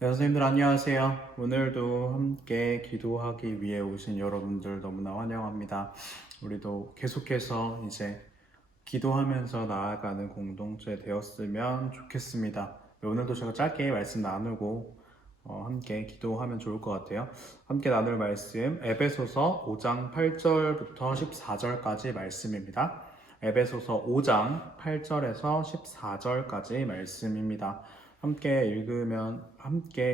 네, 선생님들 안녕하세요. 오늘도 함께 기도하기 위해 오신 여러분들 너무나 환영합니다. 우리도 계속해서 이제 기도하면서 나아가는 공동체 되었으면 좋겠습니다. 네, 오늘도 제가 짧게 말씀 나누고 함께 기도하면 좋을 것 같아요. 함께 나눌 말씀 에베소서 5장 8절부터 14절까지 말씀입니다. 에베소서 5장 8절에서 14절까지 말씀입니다. 함께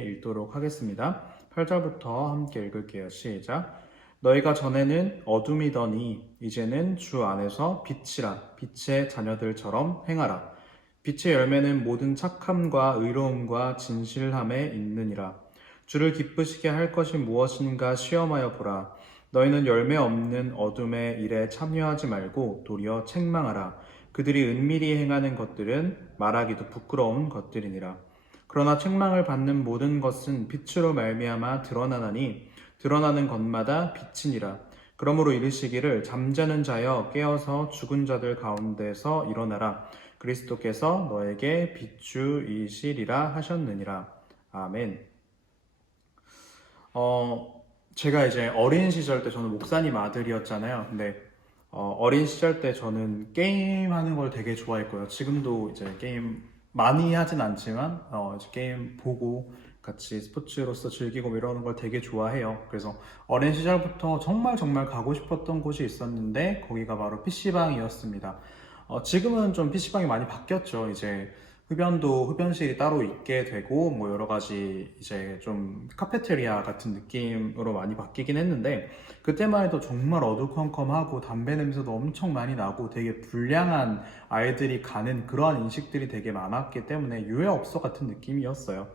읽도록 하겠습니다. 8절부터 함께 읽을게요. 시작. 너희가 전에는 어둠이더니 이제는 주 안에서 빛이라. 빛의 자녀들처럼 행하라. 빛의 열매는 모든 착함과 의로움과 진실함에 있느니라. 주를 기쁘시게 할 것이 무엇인가 시험하여 보라. 너희는 열매 없는 어둠의 일에 참여하지 말고 도리어 책망하라. 그들이 은밀히 행하는 것들은 말하기도 부끄러운 것들이니라. 그러나 책망을 받는 모든 것은 빛으로 말미암아 드러나나니 드러나는 것마다 빛이니라. 그러므로 이르시기를 잠자는 자여 깨어서 죽은 자들 가운데서 일어나라. 그리스도께서 너에게 빛주이시리라 하셨느니라. 아멘. 제가 이제 어린 시절 때 저는 목사님 아들이었잖아요. 근데 어린 시절 때 저는 게임하는 걸 되게 좋아했고요. 지금도 이제 게임 많이 하진 않지만 이제 게임 보고 같이 스포츠로서 즐기고 이러는 걸 되게 좋아해요. 그래서 어린 시절부터 정말 가고 싶었던 곳이 있었는데 거기가 바로 PC방이었습니다. 지금은 좀 PC방이 많이 바뀌었죠. 이제 흡연실이 따로 있게 되고 뭐 여러 가지 이제 좀 카페테리아 같은 느낌으로 많이 바뀌긴 했는데 그때만 해도 정말 어두컴컴하고 담배 냄새도 엄청 많이 나고 되게 불량한 아이들이 가는 그러한 인식들이 되게 많았기 때문에 유해업소 같은 느낌이었어요.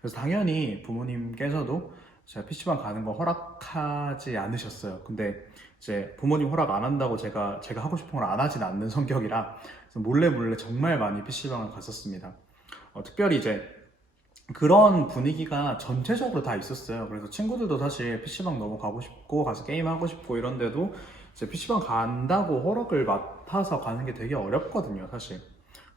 그래서 당연히 부모님께서도 제가 PC방 가는 거 허락하지 않으셨어요. 근데 이제 부모님 허락 안 한다고 제가 하고 싶은 걸 안 하진 않는 성격이라 그래서 몰래 정말 많이 PC방을 갔었습니다. 특별히 이제 그런 분위기가 전체적으로 다 있었어요. 그래서 친구들도 사실 PC방 너무 가고 싶고 가서 게임하고 싶고 이런데도 이제 PC방 간다고 허락을 맡아서 가는 게 되게 어렵거든요, 사실.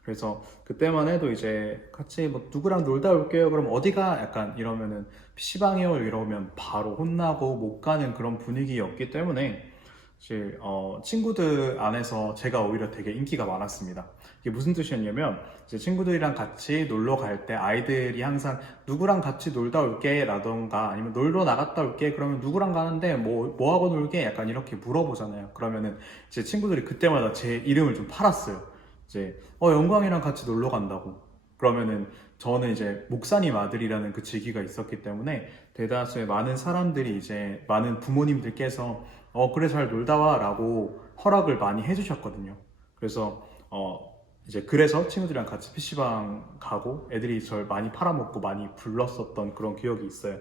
그래서 그때만 해도 이제 같이 뭐 누구랑 놀다 올게요. 그럼 어디가? 약간 이러면은 PC방이요 이러면 바로 혼나고 못 가는 그런 분위기였기 때문에 사실 친구들 안에서 제가 오히려 되게 인기가 많았습니다. 이게 무슨 뜻이었냐면 이제 친구들이랑 같이 놀러 갈 때 아이들이 항상 누구랑 같이 놀다 올게 라던가 아니면 놀러 나갔다 올게 그러면 누구랑 가는데 뭐 하고 놀게 약간 이렇게 물어보잖아요. 그러면은 제 친구들이 그때마다 제 이름을 좀 팔았어요. 이제 영광이랑 같이 놀러 간다고 그러면은 저는 이제 목사님 아들이라는 그 직위가 있었기 때문에 대다수의 많은 사람들이 이제 많은 부모님들께서 그래 잘 놀다 와 라고 허락을 많이 해주셨거든요. 그래서 이제 그래서 친구들이랑 같이 PC방 가고 애들이 저를 많이 팔아먹고 많이 불렀었던 그런 기억이 있어요.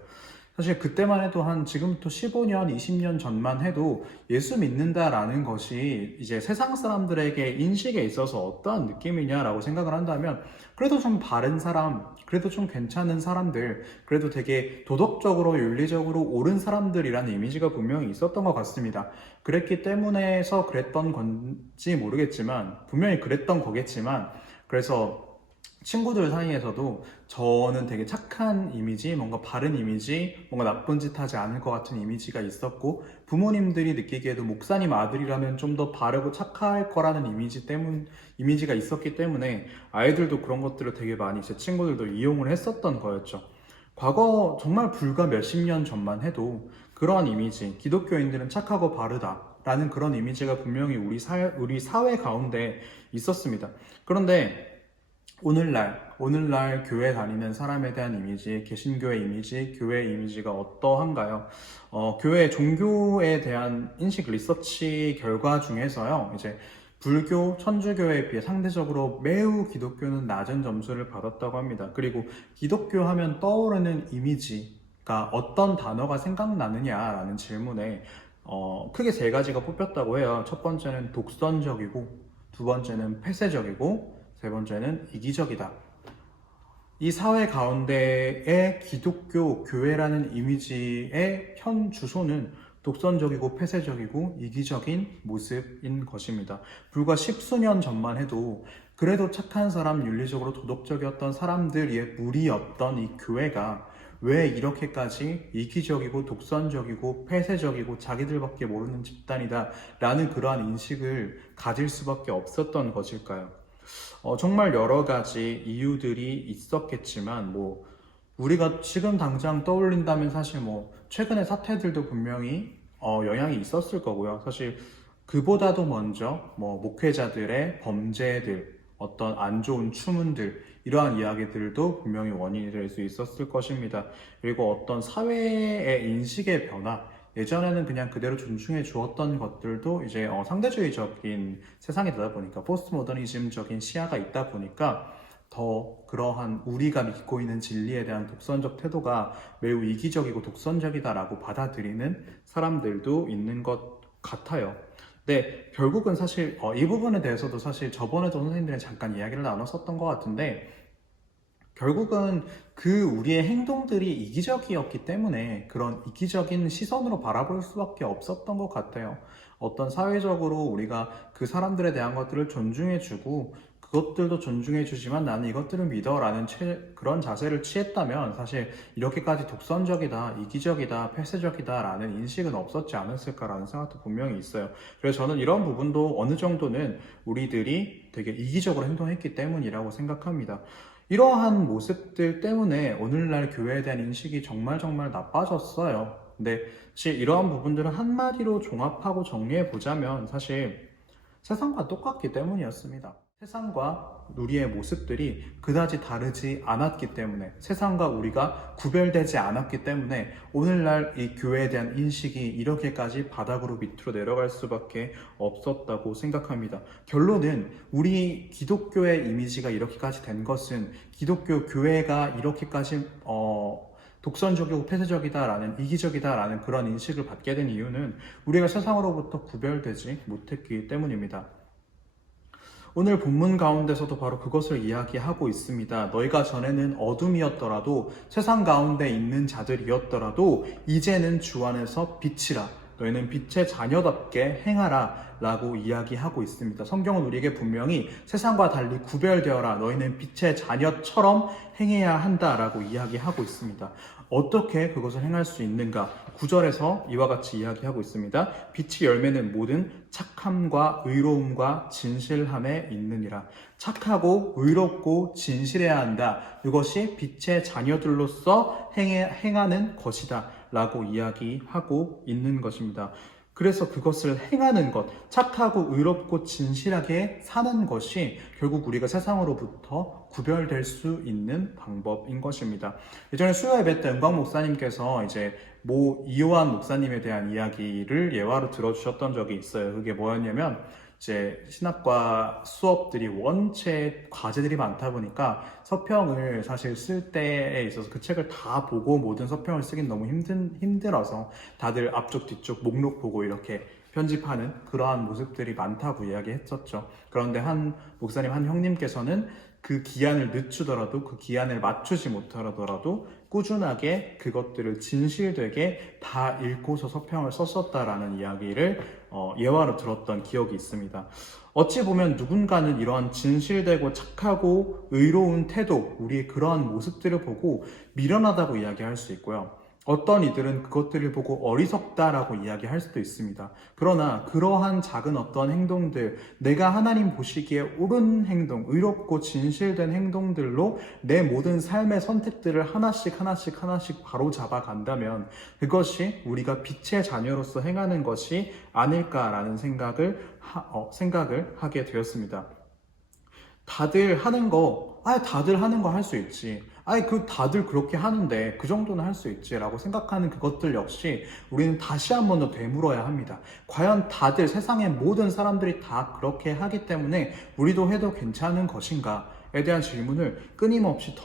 사실 그때만 해도 한 지금부터 15년, 20년 전만 해도 예수 믿는다라는 것이 이제 세상 사람들에게 인식에 있어서 어떠한 느낌이냐라고 생각을 한다면 그래도 좀 바른 사람, 그래도 좀 괜찮은 사람들, 그래도 되게 도덕적으로 윤리적으로 옳은 사람들이라는 이미지가 분명히 있었던 것 같습니다. 그랬기 때문에서 그랬던 건지 모르겠지만 분명히 그랬던 거겠지만 그래서 친구들 사이에서도 저는 되게 착한 이미지, 뭔가 바른 이미지, 뭔가 나쁜 짓 하지 않을 것 같은 이미지가 있었고 부모님들이 느끼기에도 목사님 아들이라면 좀 더 바르고 착할 거라는 이미지가 있었기 때문에 아이들도 그런 것들을 되게 많이 제 친구들도 이용을 했었던 거였죠. 과거 정말 불과 몇십 년 전만 해도 그러한 이미지, 기독교인들은 착하고 바르다라는 그런 이미지가 분명히 우리 사회 가운데 있었습니다. 그런데 오늘날 교회 다니는 사람에 대한 이미지, 개신교의 이미지, 교회의 이미지가 어떠한가요? 교회 종교에 대한 인식 리서치 결과 중에서요, 이제 불교, 천주교에 비해 상대적으로 매우 기독교는 낮은 점수를 받았다고 합니다. 그리고 기독교 하면 떠오르는 이미지가 어떤 단어가 생각나느냐라는 질문에 크게 세 가지가 뽑혔다고 해요. 첫 번째는 독선적이고, 두 번째는 폐쇄적이고, 세 번째는 이기적이다. 이 사회 가운데의 기독교 교회라는 이미지의 현 주소는 독선적이고 폐쇄적이고 이기적인 모습인 것입니다. 불과 십수년 전만 해도 그래도 착한 사람, 윤리적으로 도덕적이었던 사람들의 무리였던 이 교회가 왜 이렇게까지 이기적이고 독선적이고 폐쇄적이고 자기들밖에 모르는 집단이다 라는 그러한 인식을 가질 수밖에 없었던 것일까요? 정말 여러 가지 이유들이 있었겠지만 우리가 지금 당장 떠올린다면 사실 최근의 사태들도 분명히 영향이 있었을 거고요. 사실 그보다도 먼저 목회자들의 범죄들, 어떤 안 좋은 추문들, 이러한 이야기들도 분명히 원인이 될 수 있었을 것입니다. 그리고 어떤 사회의 인식의 변화, 예전에는 그냥 그대로 존중해 주었던 것들도 이제 상대주의적인 세상이 되다 보니까, 포스트 모더니즘적인 시야가 있다 보니까 더 그러한 우리가 믿고 있는 진리에 대한 독선적 태도가 매우 이기적이고 독선적이다라고 받아들이는 사람들도 있는 것 같아요. 네, 결국은 사실 이 부분에 대해서도 사실 저번에도 선생님들이 잠깐 이야기를 나눴었던 것 같은데, 결국은 그 우리의 행동들이 이기적이었기 때문에 그런 이기적인 시선으로 바라볼 수밖에 없었던 것 같아요. 어떤 사회적으로 우리가 그 사람들에 대한 것들을 존중해주고 그것들도 존중해주지만 나는 이것들을 믿어라는 그런 자세를 취했다면 사실 이렇게까지 독선적이다, 이기적이다, 폐쇄적이다 라는 인식은 없었지 않았을까라는 생각도 분명히 있어요. 그래서 저는 이런 부분도 어느 정도는 우리들이 되게 이기적으로 행동했기 때문이라고 생각합니다. 이러한 모습들 때문에 오늘날 교회에 대한 인식이 정말 나빠졌어요. 근데 사실 이러한 부분들은 한마디로 종합하고 정리해 보자면 사실 세상과 똑같기 때문이었습니다. 세상과 우리의 모습들이 그다지 다르지 않았기 때문에, 세상과 우리가 구별되지 않았기 때문에 오늘날 이 교회에 대한 인식이 이렇게까지 바닥으로 밑으로 내려갈 수밖에 없었다고 생각합니다. 결론은 우리 기독교의 이미지가 이렇게까지 된 것은, 기독교 교회가 이렇게까지 독선적이고 폐쇄적이다라는, 이기적이다라는 그런 인식을 받게 된 이유는 우리가 세상으로부터 구별되지 못했기 때문입니다. 오늘 본문 가운데서도 바로 그것을 이야기하고 있습니다. 너희가 전에는 어둠이었더라도, 세상 가운데 있는 자들이었더라도 이제는 주 안에서 빛이라, 너희는 빛의 자녀답게 행하라 라고 이야기하고 있습니다. 성경은 우리에게 분명히 세상과 달리 구별되어라, 너희는 빛의 자녀처럼 행해야 한다라고 이야기하고 있습니다. 어떻게 그것을 행할 수 있는가? 9절에서 이와 같이 이야기하고 있습니다. 빛의 열매는 모든 착함과 의로움과 진실함에 있느니라. 착하고 의롭고 진실해야 한다. 이것이 빛의 자녀들로서 행하는 것이다 라고 이야기하고 있는 것입니다. 그래서 그것을 행하는 것, 착하고 의롭고 진실하게 사는 것이 결국 우리가 세상으로부터 구별될 수 있는 방법인 것입니다. 예전에 수요 예배 때 은광 목사님께서 이제 모 이요한 목사님에 대한 이야기를 예화로 들어주셨던 적이 있어요. 그게 뭐였냐면, 이제 신학과 수업들이 원체 과제들이 많다 보니까 서평을 사실 쓸 때에 있어서 그 책을 다 보고 모든 서평을 쓰긴 너무 힘들어서 다들 앞쪽 뒤쪽 목록 보고 이렇게 편집하는 그러한 모습들이 많다고 이야기했었죠. 그런데 한 목사님, 한 형님께서는 그 기한을 늦추더라도, 그 기한을 맞추지 못하더라도 꾸준하게 그것들을 진실되게 다 읽고서 서평을 썼었다라는 이야기를 예화로 들었던 기억이 있습니다. 어찌 보면 누군가는 이러한 진실되고 착하고 의로운 태도, 우리의 그러한 모습들을 보고 미련하다고 이야기할 수 있고요. 어떤 이들은 그것들을 보고 어리석다라고 이야기할 수도 있습니다. 그러나 그러한 작은 어떤 행동들, 내가 하나님 보시기에 옳은 행동, 의롭고 진실된 행동들로 내 모든 삶의 선택들을 하나씩 바로 잡아간다면 그것이 우리가 빛의 자녀로서 행하는 것이 아닐까라는 생각을 하게 되었습니다. 다들 하는 거 할 수 있지. 다들 그렇게 하는데 그 정도는 할 수 있지 라고 생각하는 그것들 역시 우리는 다시 한 번 더 되물어야 합니다. 과연 다들, 세상의 모든 사람들이 다 그렇게 하기 때문에 우리도 해도 괜찮은 것인가에 대한 질문을 끊임없이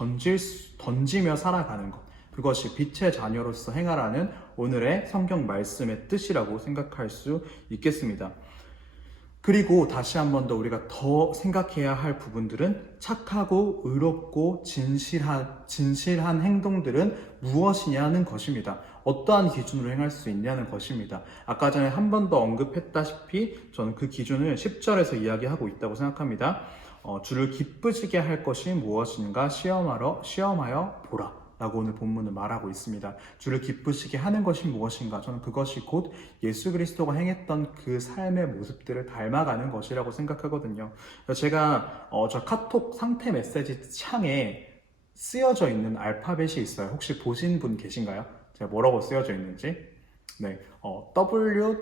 던지며 살아가는 것. 그것이 빛의 자녀로서 행하라는 오늘의 성경 말씀의 뜻이라고 생각할 수 있겠습니다. 그리고 다시 한 번 더 우리가 더 생각해야 할 부분들은, 착하고 의롭고 진실한 행동들은 무엇이냐는 것입니다. 어떠한 기준으로 행할 수 있냐는 것입니다. 아까 전에 한 번 더 언급했다시피 저는 그 기준을 10절에서 이야기하고 있다고 생각합니다. 주를 기쁘시게 할 것이 무엇인가 시험하여 보라. 라고 오늘 본문은 말하고 있습니다. 주를 기쁘시게 하는 것이 무엇인가? 저는 그것이 곧 예수 그리스도가 행했던 그 삶의 모습들을 닮아가는 것이라고 생각하거든요. 제가 저 카톡 상태 메시지 창에 쓰여져 있는 알파벳이 있어요. 혹시 보신 분 계신가요? 제가 뭐라고 쓰여져 있는지? 네,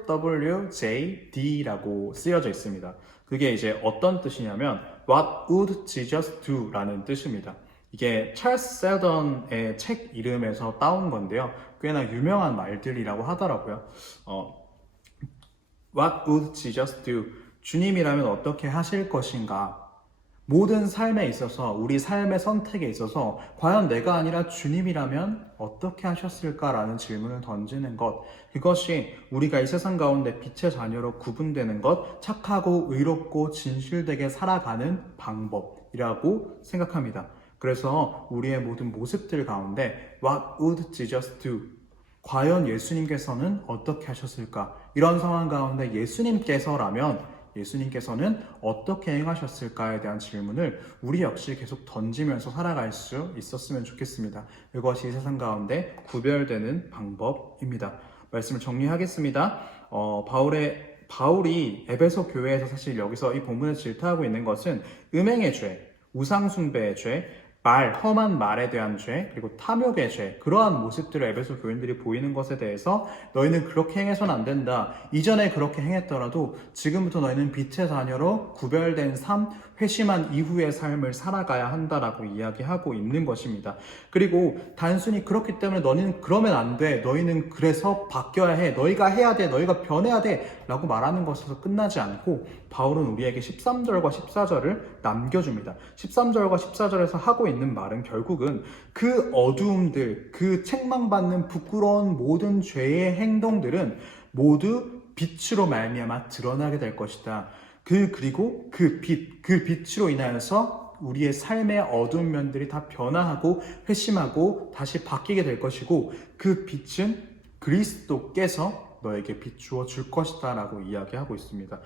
WWJD라고 쓰여져 있습니다. 그게 이제 어떤 뜻이냐면 What would Jesus do? 라는 뜻입니다. 이게 찰스 셀던의 책 이름에서 따온 건데요. 꽤나 유명한 말들이라고 하더라고요. What would Jesus do? 주님이라면 어떻게 하실 것인가? 모든 삶에 있어서, 우리 삶의 선택에 있어서 과연 내가 아니라 주님이라면 어떻게 하셨을까라는 질문을 던지는 것, 그것이 우리가 이 세상 가운데 빛의 자녀로 구분되는 것, 착하고 의롭고 진실되게 살아가는 방법이라고 생각합니다. 그래서 우리의 모든 모습들 가운데 What would Jesus do? 과연 예수님께서는 어떻게 하셨을까? 이런 상황 가운데 예수님께서는 어떻게 행하셨을까에 대한 질문을 우리 역시 계속 던지면서 살아갈 수 있었으면 좋겠습니다. 이것이 세상 가운데 구별되는 방법입니다. 말씀을 정리하겠습니다. 바울이 에베소 교회에서 사실 여기서 이 본문에서 질타하고 있는 것은 음행의 죄, 우상숭배의 죄, 험한 말에 대한 죄, 그리고 탐욕의 죄, 그러한 모습들을 에베소 교인들이 보이는 것에 대해서 너희는 그렇게 행해서는 안 된다. 이전에 그렇게 행했더라도 지금부터 너희는 빛의 자녀로 구별된 삶, 회심한 이후의 삶을 살아가야 한다라고 이야기하고 있는 것입니다. 그리고 단순히 그렇기 때문에 너희는 그러면 안 돼. 너희는 그래서 바뀌어야 해. 너희가 해야 돼. 너희가 변해야 돼. 라고 말하는 것에서 끝나지 않고 바울은 우리에게 13절과 14절을 남겨줍니다. 13절과 14절에서 하고 있는 말은 결국은 그 어두움들, 그 책망받는 부끄러운 모든 죄의 행동들은 모두 빛으로 말미암아 드러나게 될 것이다. 그리고 그 빛으로 인하여서 우리의 삶의 어두운 면들이 다 변화하고 회심하고 다시 바뀌게 될 것이고 그 빛은 그리스도께서 너에게 비추어 줄 것이다 라고 이야기하고 있습니다.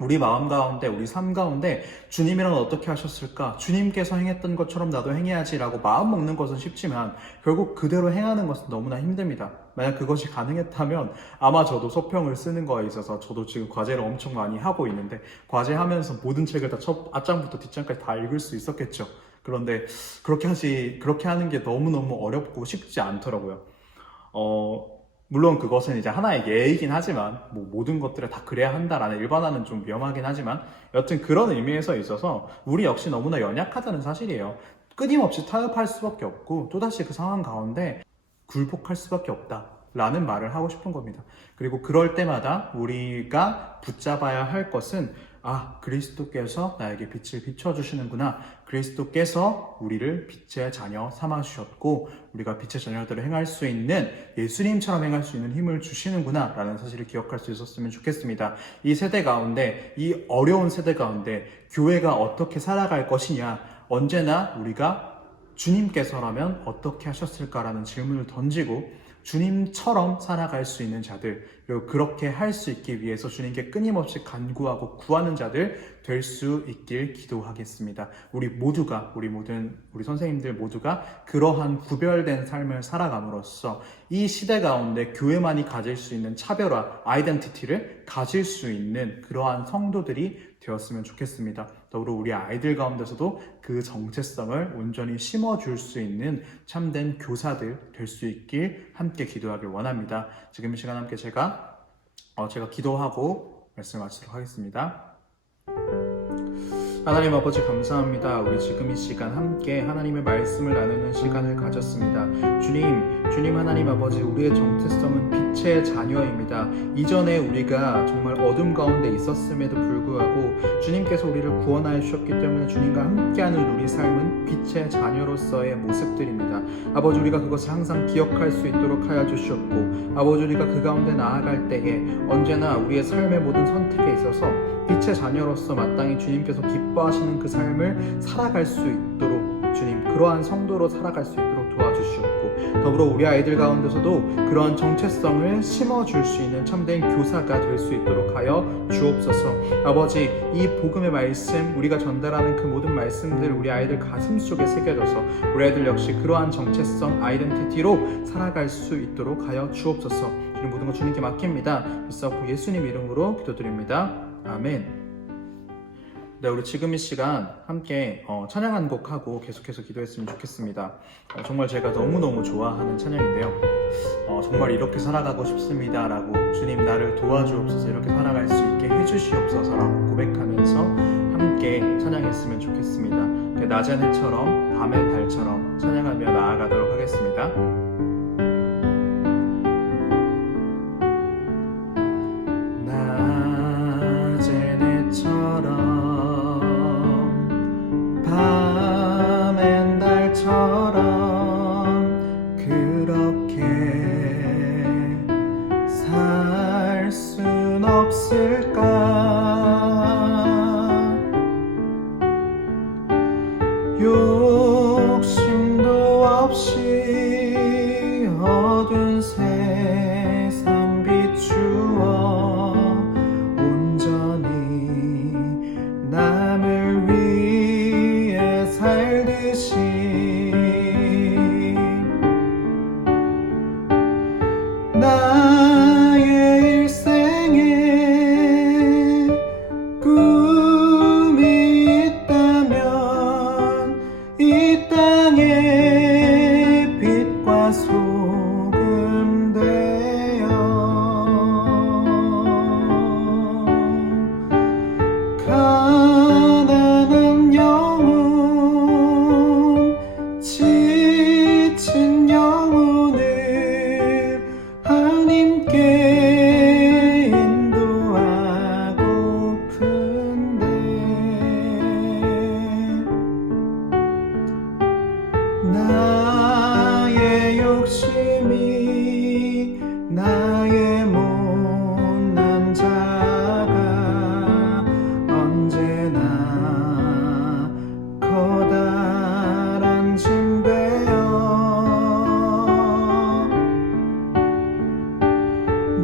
우리 마음 가운데, 우리 삶 가운데 주님이란 어떻게 하셨을까? 주님께서 행했던 것처럼 나도 해야지 라고 마음 먹는 것은 쉽지만 결국 그대로 행하는 것은 너무나 힘듭니다. 만약 그것이 가능했다면 아마 저도 소평을 쓰는 거에 있어서 저도 지금 과제를 엄청 많이 하고 있는데 과제하면서 모든 책을 다 첫 앞장부터 뒷장까지 다 읽을 수 있었겠죠. 그런데 그렇게 하는 게 너무너무 어렵고 쉽지 않더라고요. 물론 그것은 이제 하나의 예이긴 하지만 모든 것들을 다 그래야 한다라는 일반화는 좀 위험하긴 하지만 여튼 그런 의미에서 있어서 우리 역시 너무나 연약하다는 사실이에요. 끊임없이 타협할 수밖에 없고 또다시 그 상황 가운데 굴복할 수밖에 없다라는 말을 하고 싶은 겁니다. 그리고 그럴 때마다 우리가 붙잡아야 할 것은 그리스도께서 나에게 빛을 비춰주시는구나. 그리스도께서 우리를 빛의 자녀 삼아주셨고 우리가 빛의 자녀들을 행할 수 있는 예수님처럼 행할 수 있는 힘을 주시는구나 라는 사실을 기억할 수 있었으면 좋겠습니다. 이 세대 가운데, 이 어려운 세대 가운데 교회가 어떻게 살아갈 것이냐, 언제나 우리가 주님께서라면 어떻게 하셨을까라는 질문을 던지고 주님처럼 살아갈 수 있는 자들, 그리고 그렇게 할 수 있기 위해서 주님께 끊임없이 간구하고 구하는 자들 될 수 있길 기도하겠습니다. 우리 선생님들 모두가 그러한 구별된 삶을 살아감으로써 이 시대 가운데 교회만이 가질 수 있는 차별화, 아이덴티티를 가질 수 있는 그러한 성도들이 되었으면 좋겠습니다. 더불어 우리 아이들 가운데서도 그 정체성을 온전히 심어줄 수 있는 참된 교사들 될 수 있길 함께 기도하길 원합니다. 지금 이 시간 함께 제가 기도하고 말씀을 마치도록 하겠습니다. 하나님 아버지 감사합니다. 우리 지금 이 시간 함께 하나님의 말씀을 나누는 시간을 가졌습니다. 주님 하나님 아버지, 우리의 정체성은 빛의 자녀입니다. 이전에 우리가 정말 어둠 가운데 있었음에도 불구하고 주님께서 우리를 구원하여 주셨기 때문에 주님과 함께하는 우리 삶은 빛의 자녀로서의 모습들입니다. 아버지, 우리가 그것을 항상 기억할 수 있도록 하여 주셨고 아버지, 우리가 그 가운데 나아갈 때에 언제나 우리의 삶의 모든 선택에 있어서 빛의 자녀로서 마땅히 주님께서 기뻐하시는 그 삶을 살아갈 수 있도록 주님, 그러한 성도로 살아갈 수 있도록 도와주시옵고 더불어 우리 아이들 가운데서도 그러한 정체성을 심어줄 수 있는 참된 교사가 될 수 있도록 하여 주옵소서. 아버지, 이 복음의 말씀, 우리가 전달하는 그 모든 말씀들 우리 아이들 가슴 속에 새겨져서 우리 아이들 역시 그러한 정체성, 아이덴티티로 살아갈 수 있도록 하여 주옵소서. 주님, 모든 것 주님께 맡깁니다. 믿사옵고 예수님 이름으로 기도드립니다. 아멘. 네, 우리 지금 이 시간 함께 찬양 한 곡 하고 계속해서 기도했으면 좋겠습니다. 정말 제가 너무너무 좋아하는 찬양인데요. 정말 이렇게 살아가고 싶습니다 라고, 주님 나를 도와주옵소서, 이렇게 살아갈 수 있게 해주시옵소서 라고 고백하면서 함께 찬양했으면 좋겠습니다. 낮의 해처럼 밤의 달처럼 찬양하며 나아가도록 하겠습니다. 낮의 해처럼 밤엔 달처럼 그렇게 살 순 없을까? 욕심도 없이 어두운 세상 비추어 온전히 남을 위해 살듯이 나의 일생에 꿈이 있다면 이 땅에 빛과 소금 되어 가난한 영혼, 지친 영혼을 하나님께 인도하고픈데 나의 욕심이 나의 못난 자가 언제나 커다란 짐 되어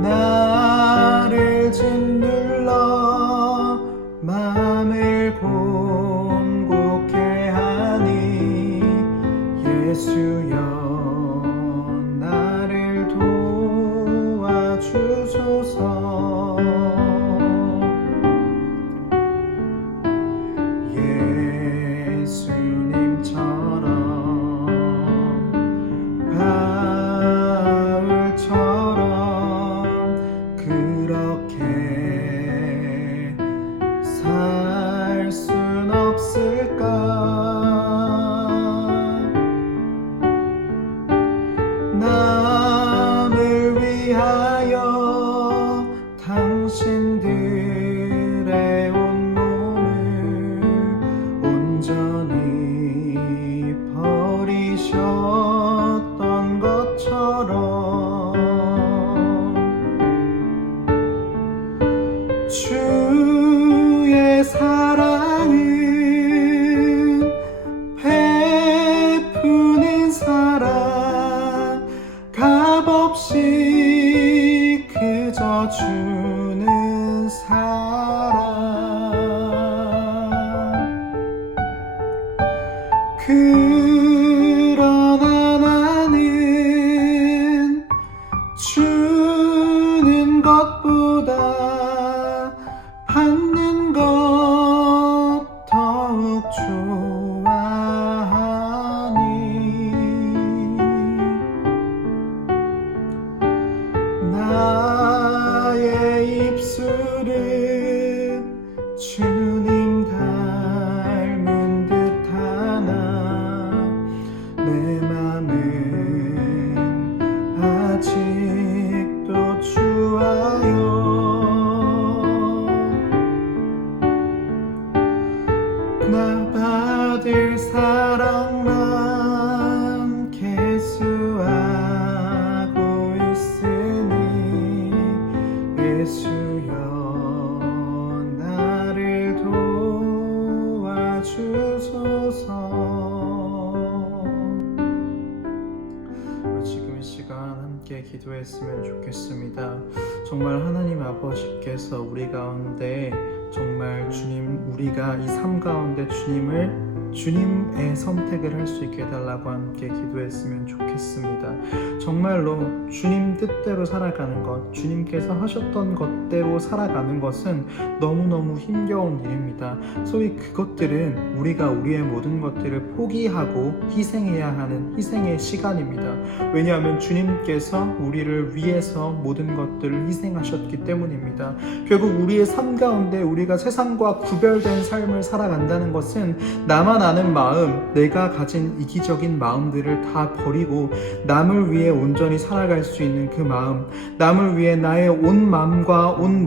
나를 짓눌러 맘을 곤곡해 하니 예수여 나를 도와주소서. 예수님처럼 바울처럼 그렇게 살 순 없을까? 남을 위하여 당신들의 온몸을 온전히 버리셨던 것처럼 주의 사랑은 베푸는 사랑, 값없이 그저 주는 사랑. 그러나 나는 주는 것보다 받는 것 더욱 좋아하니 나의 입술은 주님 닮은 듯하나 내 맘은 아직도 주와요. 나 받을 사랑만 계수하고 있으니 예수여 나를 도와주소서. 기도했으면 좋겠습니다. 정말 하나님 아버지께서 우리 가운데 정말 주님, 우리가 이 삶 가운데 주님의 선택을 할 수 있게 해달라고 함께 기도했으면 좋겠습니다. 정말로 주님 뜻대로 살아가는 것, 주님께서 하셨던 것대로 살아가는 것은 너무너무 힘겨운 일입니다. 소위 그것들은 우리가 우리의 모든 것들을 포기하고 희생해야 하는 희생의 시간입니다. 왜냐하면 주님께서 우리를 위해서 모든 것들을 희생하셨기 때문입니다. 결국 우리의 삶 가운데 우리가 세상과 구별된 삶을 살아간다는 것은 나만 아는 마음, 내가 가진 이기적인 마음들을 다 버리고 남을 위해 온전히 살아갈 수 있는 그 마음, 남을 위해 나의 온 마음과 온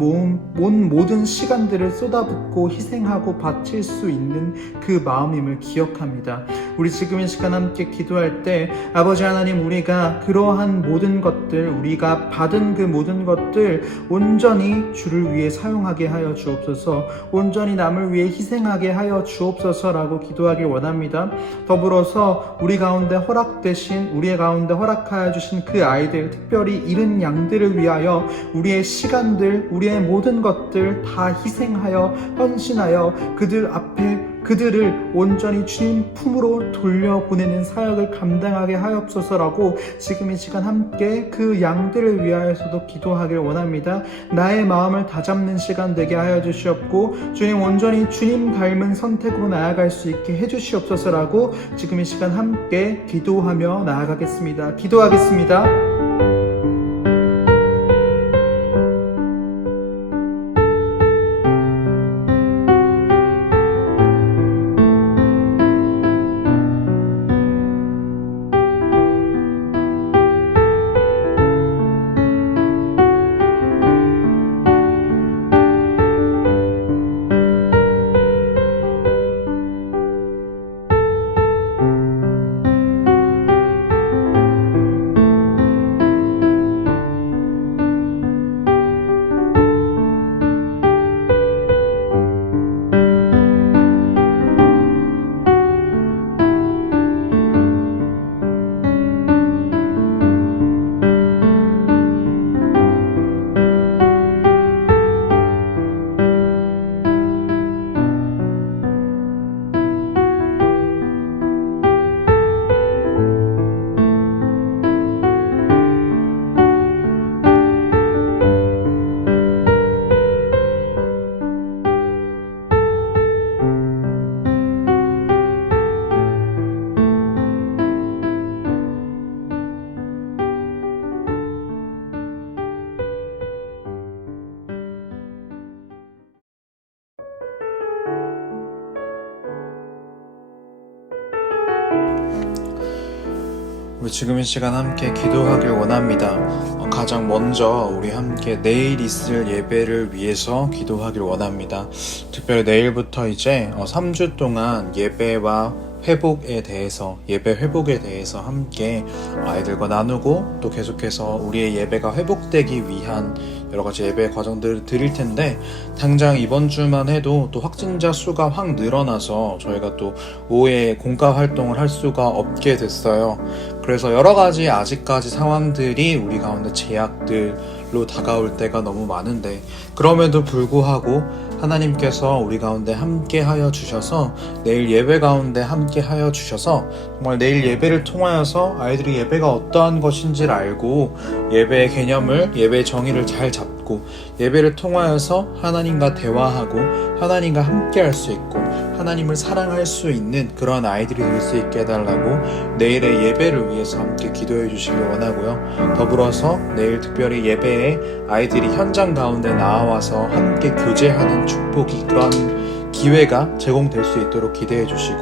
모든 시간들을 쏟아붓고 희생하고 바칠 수 있는 그 마음임을 기억합니다. 우리 지금 이 시간 함께 기도할 때 아버지 하나님, 우리가 그러한 모든 것들, 우리가 받은 그 모든 것들 온전히 주를 위해 사용하게 하여 주옵소서, 온전히 남을 위해 희생하게 하여 주옵소서라고 기도하길 원합니다. 더불어서 우리 가운데 우리의 가운데 허락하여 주신 그 아이들, 특별히 잃은 양들을 위하여 우리의 시간들, 우리의 모든 것들 다 희생하여 헌신하여 그들을 온전히 주님 품으로 돌려보내는 사역을 감당하게 하옵소서라고 지금 이 시간 함께 그 양들을 위하여서도 기도하길 원합니다. 나의 마음을 다잡는 시간 되게 하여 주시옵고 주님, 온전히 주님 닮은 선택으로 나아갈 수 있게 해주시옵소서라고 지금 이 시간 함께 기도하며 나아가겠습니다. 기도하겠습니다. 우리 지금 이 시간 함께 기도하길 원합니다. 가장 먼저 우리 함께 내일 있을 예배를 위해서 기도하길 원합니다. 특별히 내일부터 이제 3주 동안 예배와 예배 회복에 대해서 함께 아이들과 나누고 또 계속해서 우리의 예배가 회복되기 위한 여러 가지 예배 과정들을 드릴 텐데, 당장 이번 주만 해도 또 확진자 수가 확 늘어나서 저희가 또 오후에 공과 활동을 할 수가 없게 됐어요. 그래서 여러 가지 아직까지 상황들이 우리 가운데 제약들로 다가올 때가 너무 많은데, 그럼에도 불구하고 하나님께서 우리 가운데 함께 하여 주셔서 내일 예배 가운데 함께 하여 주셔서 정말 내일 예배를 통하여서 아이들이 예배가 어떠한 것인지를 알고 예배의 개념을, 예배의 정의를 잘 잡고 예배를 통하여서 하나님과 대화하고 하나님과 함께 할 수 있고 하나님을 사랑할 수 있는 그런 아이들이 될 수 있게 해달라고 내일의 예배를 위해서 함께 기도해 주시길 원하고요. 더불어서 내일 특별히 예배에 아이들이 현장 가운데 나와서 함께 교제하는 축복이, 그런 기회가 제공될 수 있도록 기도해 주시고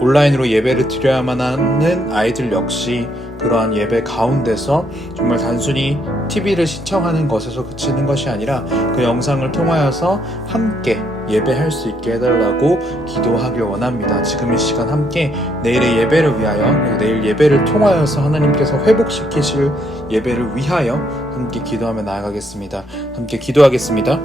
온라인으로 예배를 드려야만 하는 아이들 역시 그러한 예배 가운데서 정말 단순히 TV를 시청하는 것에서 그치는 것이 아니라 그 영상을 통하여서 함께 예배할 수 있게 해달라고 기도하길 원합니다. 지금 이 시간 함께 내일의 예배를 위하여, 그리고 내일 예배를 통하여서 하나님께서 회복시키실 예배를 위하여 함께 기도하며 나아가겠습니다. 함께 기도하겠습니다.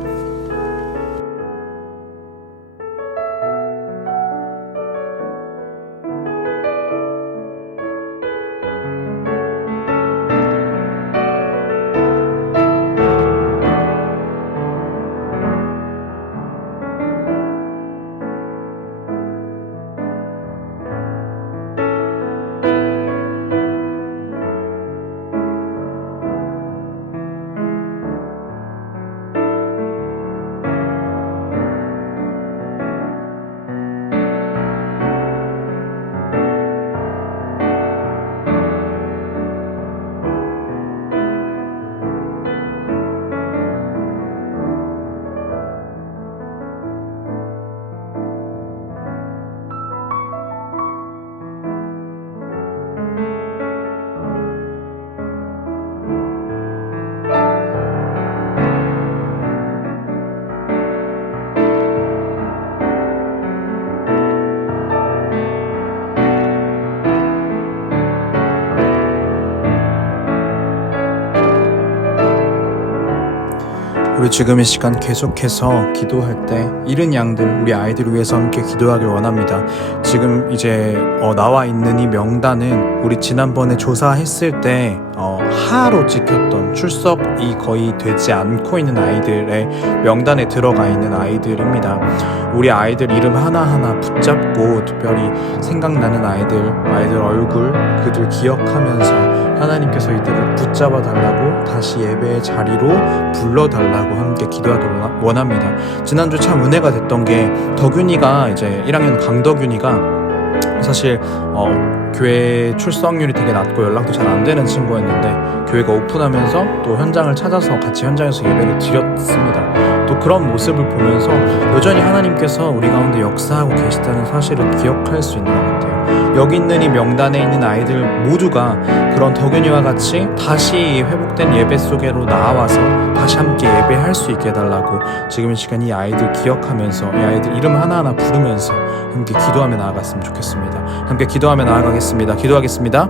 우리 지금 이 시간 계속해서 기도할 때 잃은 양들, 우리 아이들을 위해서 함께 기도하길 원합니다. 지금 이제 나와 있는 이 명단은 우리 지난번에 조사했을 때 하로 찍혔던, 출석이 거의 되지 않고 있는 아이들의 명단에 들어가 있는 아이들입니다. 우리 아이들 이름 하나하나 붙잡고 특별히 생각나는 아이들 얼굴, 그들 기억하면서 하나님께서 이들을 붙잡아 달라고, 다시 예배의 자리로 불러달라고 함께 기도하길 원합니다. 지난주 참 은혜가 됐던 게, 덕윤이가 이제 1학년 강덕윤이가 사실 교회 출석률이 되게 낮고 연락도 잘 안 되는 친구였는데, 교회가 오픈하면서 또 현장을 찾아서 같이 현장에서 예배를 드렸습니다. 또 그런 모습을 보면서 여전히 하나님께서 우리 가운데 역사하고 계시다는 사실을 기억할 수 있는 것 같아요. 여기 있는 이 명단에 있는 아이들 모두가 그런 덕윤이와 같이 다시 회복된 예배 속으로 나와서 다시 함께 예배할 수 있게 해달라고 지금 이 시간 이 아이들 기억하면서, 이 아이들 이름 하나하나 부르면서 함께 기도하며 나아갔으면 좋겠습니다. 함께 기도하며 나아가겠습니다. 기도하겠습니다.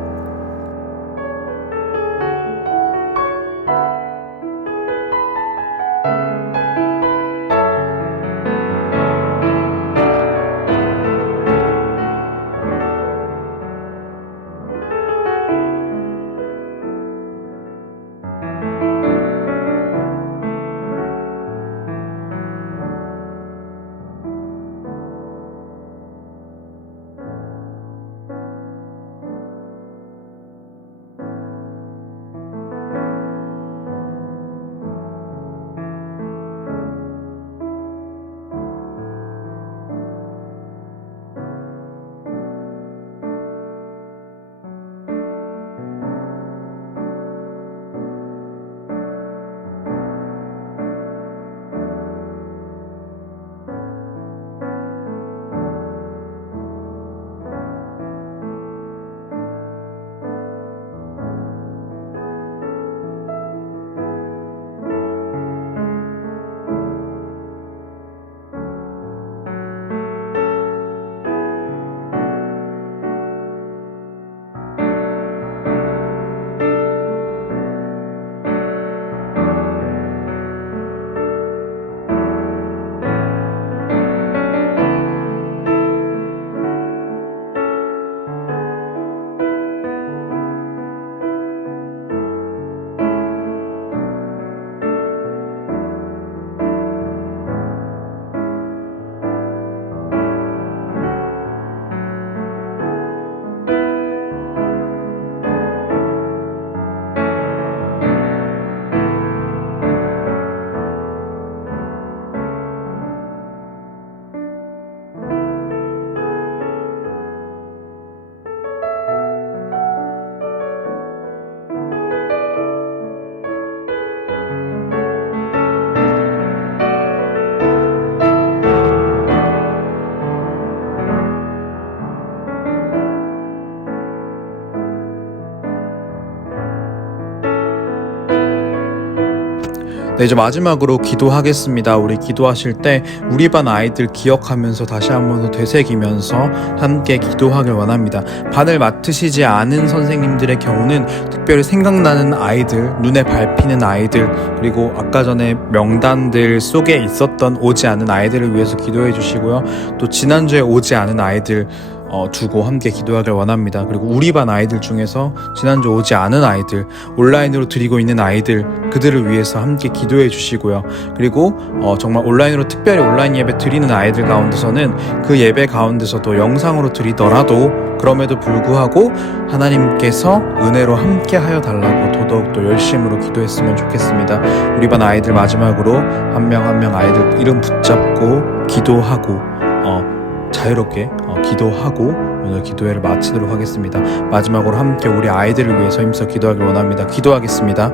네, 이제 마지막으로 기도하겠습니다. 우리 기도하실 때 우리 반 아이들 기억하면서 다시 한번 더 되새기면서 함께 기도하길 원합니다. 반을 맡으시지 않은 선생님들의 경우는 특별히 생각나는 아이들, 눈에 밟히는 아이들, 그리고 아까 전에 명단들 속에 있었던 오지 않은 아이들을 위해서 기도해 주시고요. 또 지난주에 오지 않은 아이들 두고 함께 기도하길 원합니다. 그리고 우리 반 아이들 중에서 지난주 오지 않은 아이들, 온라인으로 드리고 있는 아이들, 그들을 위해서 함께 기도해 주시고요. 그리고 정말 온라인으로, 특별히 온라인 예배 드리는 아이들 가운데서는 그 예배 가운데서도 영상으로 드리더라도 그럼에도 불구하고 하나님께서 은혜로 함께 하여 달라고 더더욱더 열심으로 기도했으면 좋겠습니다. 우리 반 아이들 마지막으로 한 명 한 명 아이들 이름 붙잡고 기도하고 자유롭게 기도하고 오늘 기도회를 마치도록 하겠습니다. 마지막으로 함께 우리 아이들을 위해서 힘써 기도하길 원합니다. 기도하겠습니다.